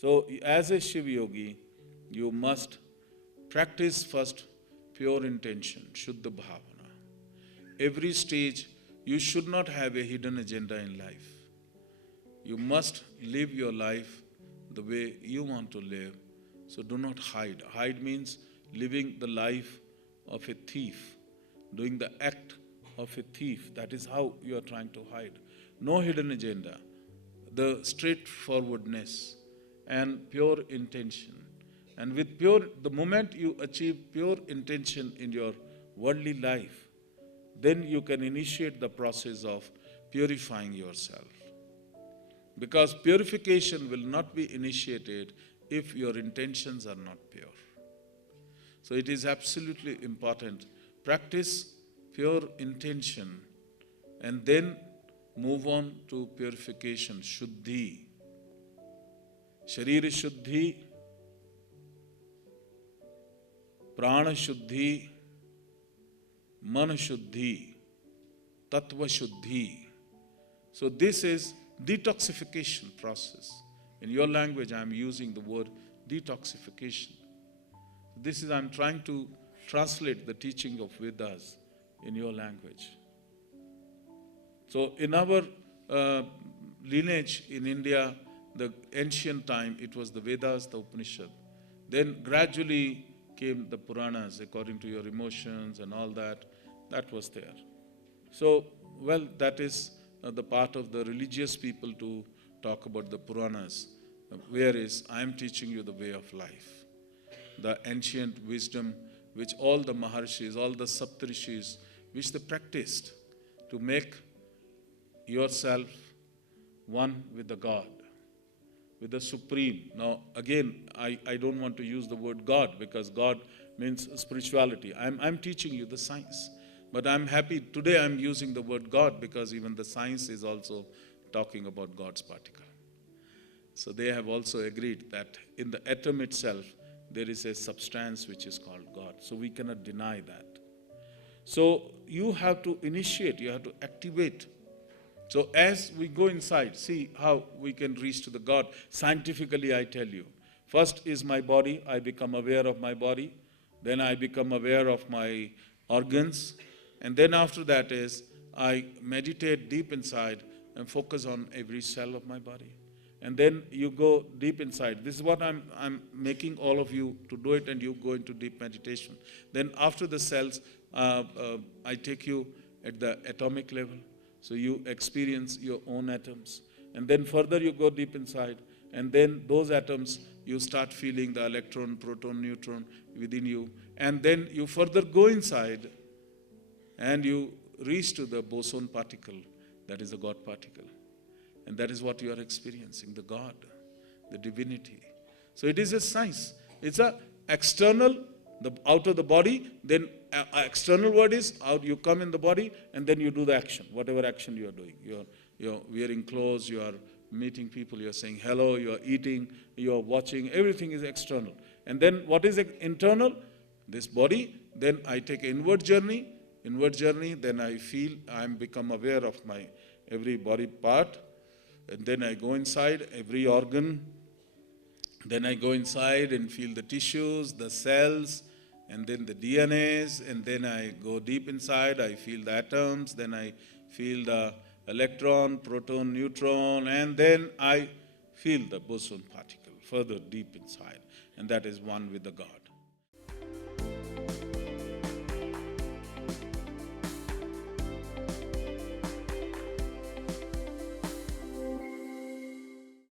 So as a Shiva yogi, you must practice first pure intention, Shuddha Bhavana. Every stage, you should not have a hidden agenda in life. You must live your life the way you want to live. So do not hide. Hide means living the life of a thief, doing the act of a thief. That is how you are trying to hide. No hidden agenda. The straightforwardness and pure intention. And with the moment you achieve pure intention in your worldly life, then you can initiate the process of purifying yourself. Because purification will not be initiated if your intentions are not pure. So it is absolutely important. Practice pure intention and then move on to purification, Shuddhi. Sharira Shuddhi, Prana Shuddhi, Mana Shuddhi, Tattva Shuddhi. So this is detoxification process. In your language, I am using the word detoxification. This is, I am trying to translate the teaching of Vedas in your language. So in our lineage in India, the ancient time, it was the Vedas, the Upanishad. Then gradually came the Puranas, according to your emotions and all that. That was there. So, well, that is the part of the religious people to talk about the Puranas. Whereas I am teaching you the way of life. The ancient wisdom which all the Maharshis, all the Saptarishis, which they practiced to make yourself one with the God, with the Supreme. Now, again, I don't want to use the word God because God means spirituality. I'm teaching you the science. But I'm happy, today I'm using the word God because even the science is also talking about God's particle. So they have also agreed that in the atom itself, there is a substance which is called God. So we cannot deny that. So you have to initiate, you have to activate. So as we go inside, see how we can reach to the God. Scientifically, I tell you. First is my body. I become aware of my body. Then I become aware of my organs. And then after that is I meditate deep inside and focus on every cell of my body. And then you go deep inside. This is what I'm making all of you to do it, and you go into deep meditation. Then after the cells, I take you at the atomic level. So you experience your own atoms. And then further you go deep inside. And then those atoms, you start feeling the electron, proton, neutron within you. And then you further go inside and you reach to the boson particle, that is the God particle. And that is what you are experiencing, the God, the divinity. So it is a science. It's a external, out of the body, then external word is out, you come in the body, and then you do the action, whatever action you are doing. You're wearing clothes, you are meeting people, you are saying hello, you are eating, you are watching, everything is external. And then what is internal? This body. Then I take an inward journey, then I feel, I become aware of my every body part. And then I go inside, every organ. Then I go inside and feel the tissues, the cells, and then the DNAs. And then I go deep inside, I feel the atoms. Then I feel the electron, proton, neutron. And then I feel the boson particle further deep inside. And that is one with the God.